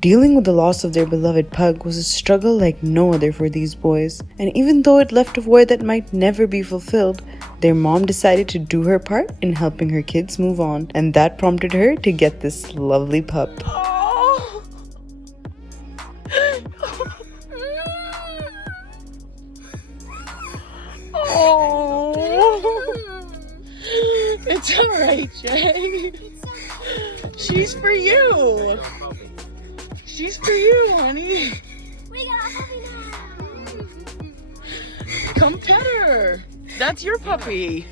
Dealing with the loss of their beloved pug was a struggle like no other for these boys, and even though it left a void that might never be fulfilled, their mom decided to do her part in helping her kids move on, and that prompted her to get this lovely pup. Oh. Oh. It's alright, Jay. She's for you. She's for you, honey. We got a puppy now. Come pet her. That's your puppy.